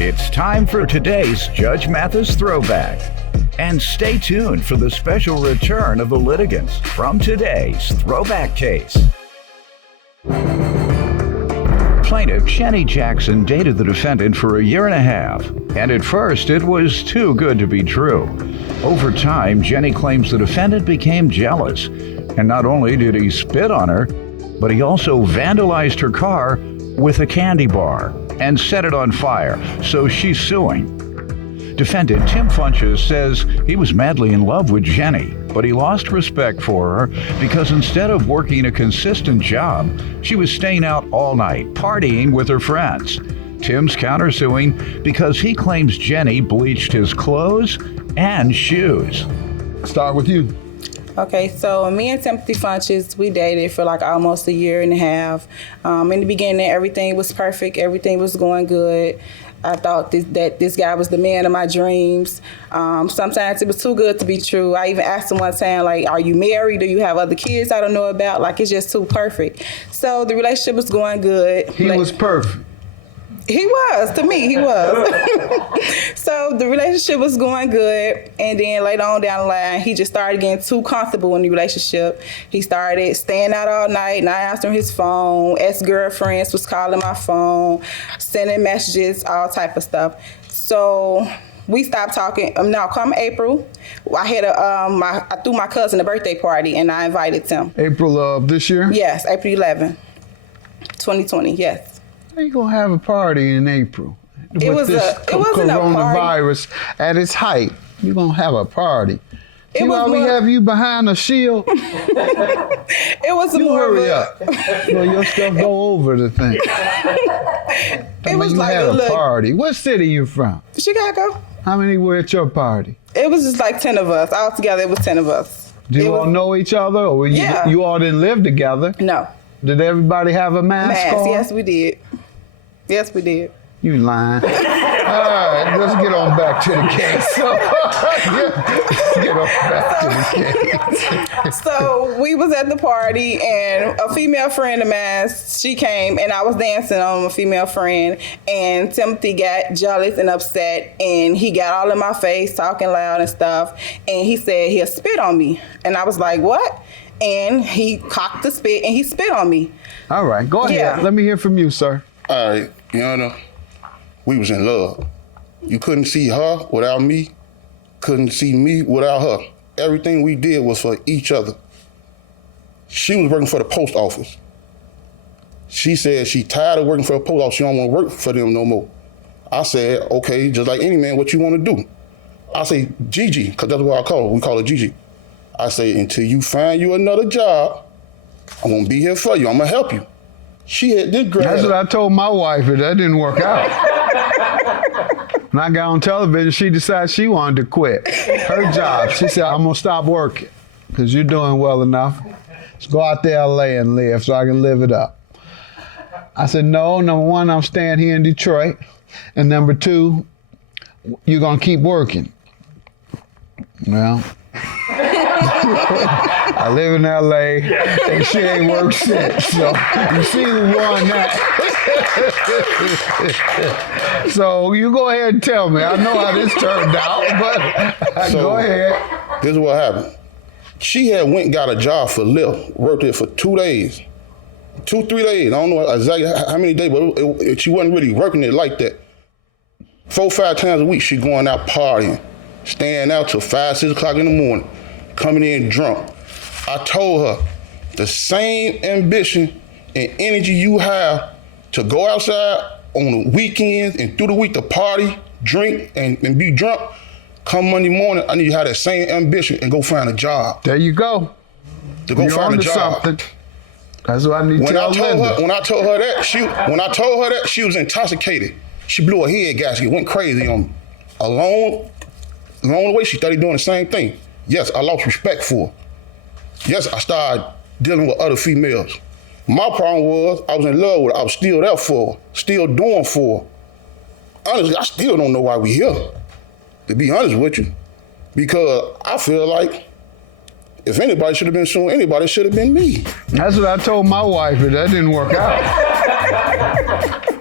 It's time for today's Judge Mathis Throwback. And stay tuned for the special return of the litigants from today's Throwback case. Plaintiff Jenny Jackson dated the defendant for a year and a half, and at first it was too good to be true. Over time, Jenny claims the defendant became jealous, and not only did he spit on her, but he also vandalized her car with a candy bar and set it on fire, so she's suing. Defendant Tim Funches says he was madly in love with Jenny, but he lost respect for her because instead of working a consistent job, she was staying out all night, partying with her friends. Tim's countersuing because he claims Jenny bleached his clothes and shoes. Start with you. Okay, so me and Timothy Funches, we dated for like almost a year and a half. In the beginning, everything was perfect. Everything was going good. I thought that this guy was the man of my dreams. Sometimes it was too good to be true. I even asked him one time, like, are you married? Do you have other kids I don't know about? Like, it's just too perfect. So the relationship was going good. He was perfect. He was, to me, he was. So the relationship was going good, and then later on down the line, he just started getting too comfortable in the relationship. He started staying out all night, not answering his phone. Ex-girlfriends was calling my phone, sending messages, all type of stuff. So we stopped talking. Now, come April, I had I threw my cousin a birthday party, and I invited him. April of this year? Yes, April 11, 2020, yes. How you gonna have a party in April? It wasn't a party. Coronavirus at its height. You gonna have a party? It was we more, have you behind a shield. It was you more hurry of up. So your stuff go over the thing. It was you like had a a party. What city you from? Chicago. How many were at your party? It was just like 10 of us. All together, it was 10 of us. Do you all know each other, or you all didn't live together? No. Did everybody have a mask on? Yes, we did. Yes, we did. You lying. All right, let's get on back to the case. Get on back to the case. So we was at the party, and a female friend of mine, she came, and I was dancing on a female friend, and Timothy got jealous and upset, and he got all in my face, talking loud and stuff, and he said he'll spit on me. And I was like, what? And he cocked the spit, and he spit on me. All right, go ahead. Yeah. Let me hear from you, sir. All right, we was in love. You couldn't see her without me, couldn't see me without her. Everything we did was for each other. She was working for the post office. She said she tired of working for the post office. She don't want to work for them no more. I said, okay, just like any man, what you want to do? I say, Gigi, because that's what I call her. We call her Gigi. I say, until you find you another job, I'm going to be here for you. I'm going to help you. She had this grab. That's what I told my wife, but that didn't work out. When I got on television, she decided she wanted to quit her job. She said, I'm going to stop working because you're doing well enough. Let's go out to LA and live so I can live it up. I said, no, number one, I'm staying here in Detroit. And number two, you're going to keep working. Well, I live in LA, and she ain't worked since. So you see who won that. So you go ahead and tell me. I know how this turned out, but go ahead. This is what happened. She had went and got a job for Lyft, worked there for 2 days. 3 days. I don't know exactly how many days, but she wasn't really working it like that. 4, 5 times a week, she going out partying, staying out till 5, 6 o'clock in the morning, coming in drunk. I told her, the same ambition and energy you have to go outside on the weekends and through the week to party, drink, and be drunk, come Monday morning, I need you to have that same ambition and go find a job. There you go. To go find a job. Something. That's what I need to tell Linda. When I told her that, she was intoxicated. She blew her head gasket, went crazy on me. Along the way, she started doing the same thing. Yes, I lost respect for her. Yes, I started dealing with other females. My problem was I was in love with her. I was still there for her, still doing for her. Honestly, I still don't know why we here, to be honest with you. Because I feel like if anybody should have been suing anybody, it should have been me. That's what I told my wife, but that didn't work out.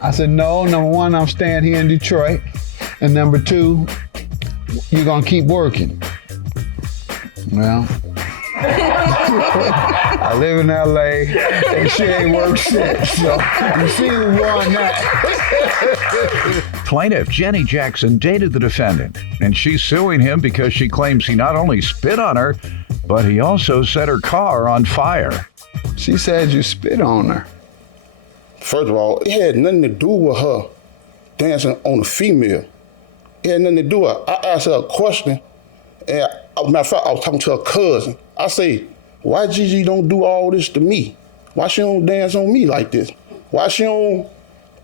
I said, no, number one, I'm staying here in Detroit. And number two, you're gonna keep working. Well, I live in LA and she ain't worked since. So you see who won that. Plaintiff Jenny Jackson dated the defendant, and she's suing him because she claims he not only spit on her, but he also set her car on fire. She said you spit on her. First of all, it had nothing to do with her dancing on a female. It had nothing to do with her. I asked her a question, and matter of fact, I was talking to her cousin. I say, why Gigi don't do all this to me? Why she don't dance on me like this? Why she don't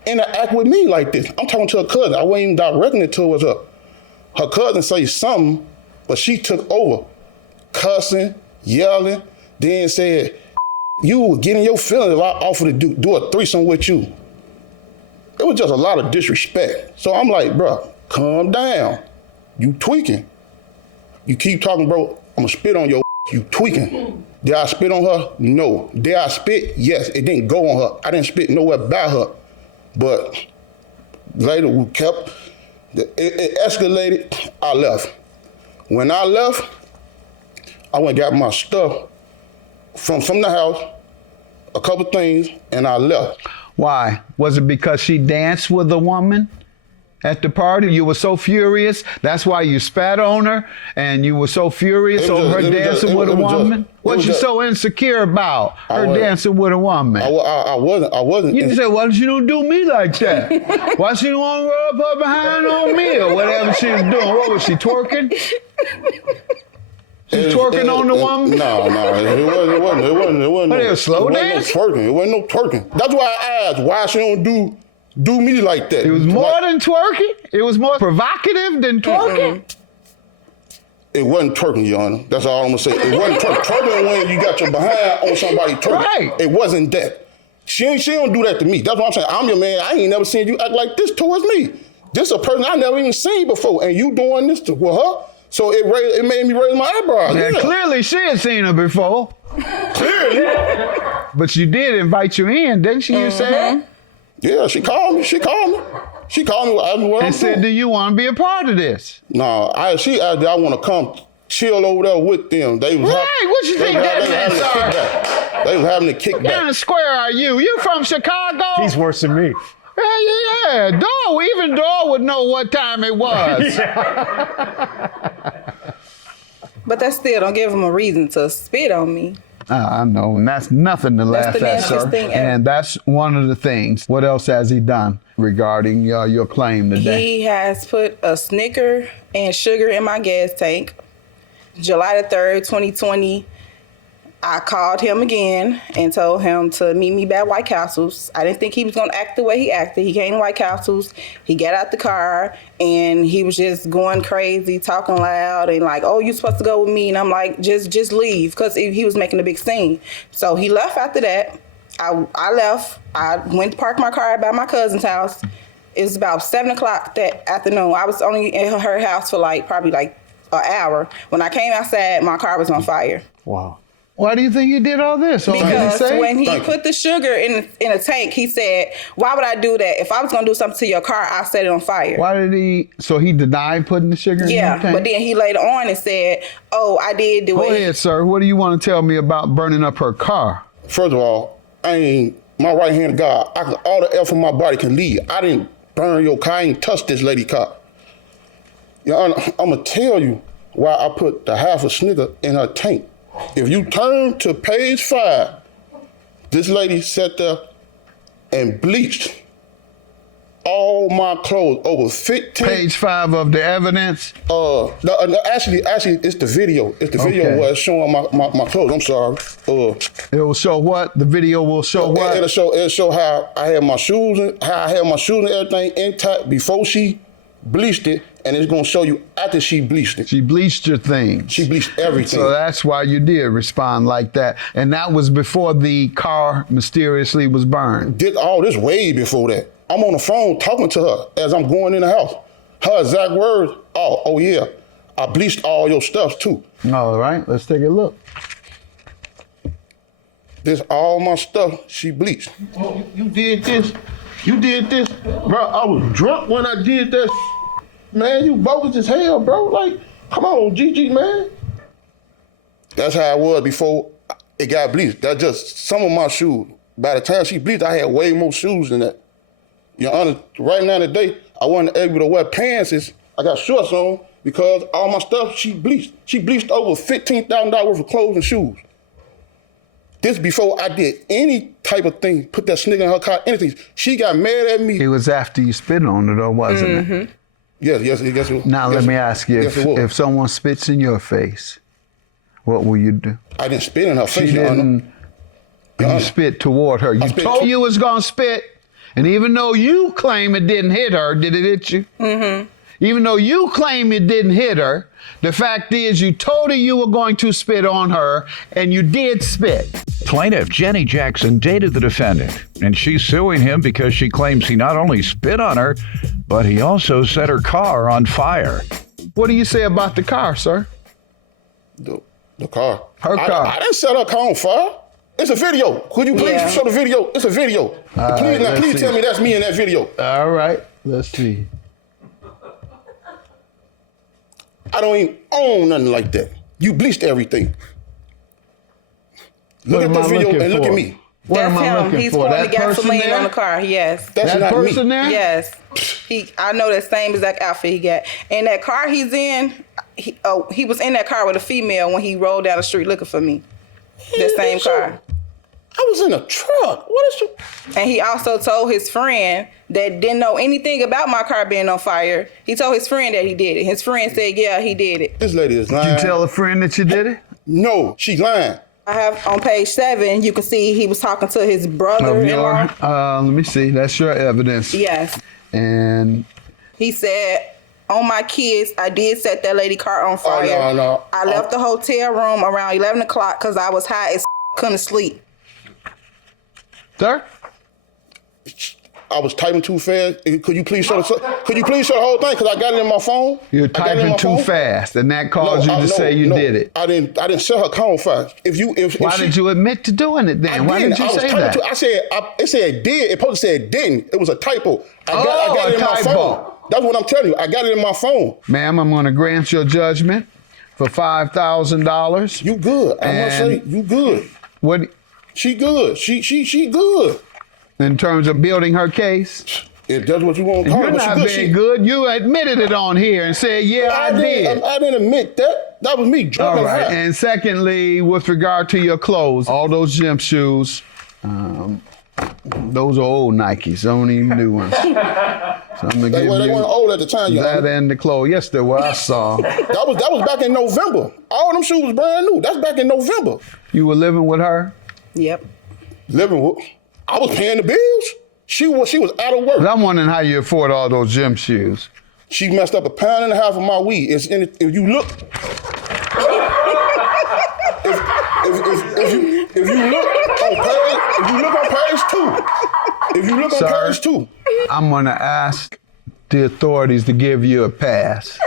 interact with me like this? I'm talking to her cousin. I wasn't even directing it towards her. Her cousin say something, but she took over, cussing, yelling, then said, you were getting your feelings if I offered to do a threesome with you. It was just a lot of disrespect. So I'm like, bro, calm down. You tweaking. You keep talking, bro, I'm gonna spit on your you tweaking. Did I spit on her? No. Did I spit? Yes. It didn't go on her. I didn't spit nowhere by her. But later we kept, it escalated, I left. When I left, I went and got my stuff from the house, a couple things, and I left. Why? Was it because she danced with a woman at the party? You were so furious, that's why you spat on her, and you were so furious over her dancing with a woman? What you so insecure about, her dancing with a woman? I wasn't. You said, why she don't do me like that? Why she don't want to rub her behind on me or whatever she was doing? What was she, twerking? She's twerking on the woman? No, it wasn't. But it was slow dancing? It wasn't no twerking. That's why I asked why she don't do me like that. It was more than twerking? It was more provocative than twerking? It wasn't twerking, Your Honor. That's all I'm gonna say. It wasn't twerking. Twerking when you got your behind on somebody twerking. Right. It wasn't that. She don't do that to me. That's what I'm saying. I'm your man. I ain't never seen you act like this towards me. This a person I never even seen before, and you doing this with her? So it made me raise my eyebrows. Yeah, clearly she had seen her before. Clearly. But you did invite you in, didn't she? You said? Yeah, she called me. She called me. And said, do you want to be a part of this? No, she asked me I want to come chill over there with them. They was what you think that meant, sir? They was having a kickback. What kind of square are you? You from Chicago? He's worse than me. Yeah, even Dor would know what time it was. But that still don't give him a reason to spit on me. I know, and that's nothing to laugh at, sir. And that's one of the things. What else has he done regarding your claim today? He has put a Snicker and sugar in my gas tank. July the 3rd, 2020, I called him again and told him to meet me back at White Castles. I didn't think he was going to act the way he acted. He came to White Castles. He got out the car, and he was just going crazy, talking loud, and like, oh, you supposed to go with me? And I'm like, just leave, because he was making a big scene. So he left after that. I left. I went to park my car by my cousin's house. It was about 7 o'clock that afternoon. I was only in her house for probably an hour. When I came outside, my car was on fire. Wow. Why do you think he did all this? Because when he put the sugar in a tank, he said, why would I do that? If I was going to do something to your car, I'll set it on fire. Why did he? So he denied putting the sugar in the tank? Yeah, but then he later on and said, oh, I did do it. Go ahead, sir. What do you want to tell me about burning up her car? First of all, my right hand of God, all the F of my body can leave. I didn't burn your car. I ain't touched this lady car. I'm going to tell you why I put the half a Snicker in her tank. If you turn to page 5, this lady sat there and bleached all my clothes over 15. Page 5 of the evidence? No, actually, it's the video. It's the video where it's showing my clothes. I'm sorry. It will show what? The video will show what? It'll show how I had my shoes and everything intact before she bleached it, and it's gonna show you after she bleached it. She bleached your things. She bleached everything. So that's why you did respond like that. And that was before the car mysteriously was burned. Did all this way before that. I'm on the phone talking to her as I'm going in the house. Her exact words, oh yeah, I bleached all your stuff too. All right, let's take a look. This all my stuff she bleached. Oh, you did this? You did this, bro. I was drunk when I did that. Man, you bogus as hell, bro. Like, come on, GG, man. That's how I was before it got bleached. That's just some of my shoes. By the time she bleached, I had way more shoes than that. You know, right now today, I wasn't able to wear pants. I got shorts on because all my stuff, she bleached. She bleached over $15,000 worth of clothes and shoes. This before I did any type of thing, put that snigger in her car, anything. She got mad at me. It was after you spit on it, though, wasn't it? Yes, it was. Now let me ask you, yes, if someone spits in your face, what will you do? I didn't spit in her face, She Your Honor. didn't. You spit toward her. You told you was gonna spit, and even though you claim it didn't hit her, did it hit you? Mm-hmm. Even though you claim it didn't hit her, the fact is you told her you were going to spit on her, and you did spit. Plaintiff Jenny Jackson dated the defendant, and she's suing him because she claims he not only spit on her, but he also set her car on fire. What do you say about the car, sir? The car. Her car. I didn't set her car on fire. It's a video. Could you please show the video? It's a video. Please tell me that's me in that video. All right, let's see. I don't even own nothing like that. You bleached everything. Look at this video and look at me. What am I looking He's for? pouring That the person gasoline there? on the car. Yes. That's That not person me. there? Yes. I know that same exact outfit he got. And that car he's in, he was in that car with a female when he rolled down the street looking for me. That same car. I was in a truck. What is you? And he also told his friend that didn't know anything about my car being on fire. He told his friend that he did it. His friend said, yeah, he did it. This lady is lying. Did you tell a friend that you did it? No, she's lying. I have on page 7, you can see he was talking to his brother-in-law. Let me see. That's your evidence. Yes. And He said, on my kids, I did set that lady car on fire. no. I left the hotel room around 11 o'clock because I was high as couldn't sleep. sir? I was typing too fast. Could you please show the whole thing? Because I got it in my phone. You're typing too fast, and that caused you to say you did it. I didn't set her car on fire. Why did you admit to doing it then? Why did you say that? It said did. It supposed to say it didn't. It was a typo. I got it in my typo. phone. That's what I'm telling you. I got it in my phone. Ma'am, I'm going to grant your judgment for $5,000. You good. I must say, you good. What? She good. She good. In terms of building her case? If that's what you want to call You're it. not very good. You admitted it on here and said, yeah, I did. I didn't admit that. That was me drunk. All right. And secondly, with regard to your clothes, all those gym shoes, those are old Nikes. Don't even new ones. So I'm gonna They give weren't you old at the time. that and the clothes. Yes, they were. I saw. That was back in November. All them shoes was brand new. That's back in November. You were living with her? Yep. Living with. I was paying the bills. She was out of work. I'm wondering how you afford all those gym shoes. She messed up 1.5 pounds of my weed. If you look, if you look on page 2, I'm gonna ask the authorities to give you a pass.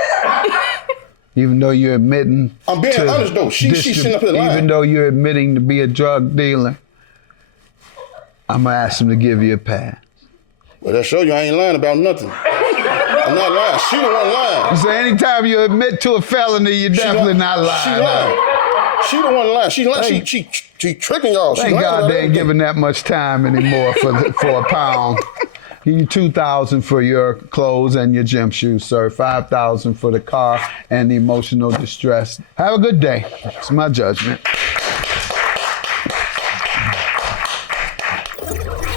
Even though you're admitting I'm being to honest though. She's sitting up here lying. even though you're admitting to be a drug dealer, I'm gonna ask them to give you a pass. Well, that show you I ain't lying about nothing. I'm not lying. She the one lying. So anytime you admit to a felony, you're definitely not lying. She lying. She the one lying. She lying. She tricking y'all. She Thank lying God about they ain't everything. giving that much time anymore for a pound. Give you $2,000 for your clothes and your gym shoes, sir. $5,000 for the car and the emotional distress. Have a good day. It's my judgment.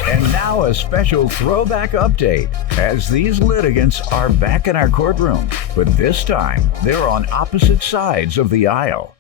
And now a special throwback update as these litigants are back in our courtroom, but this time they're on opposite sides of the aisle.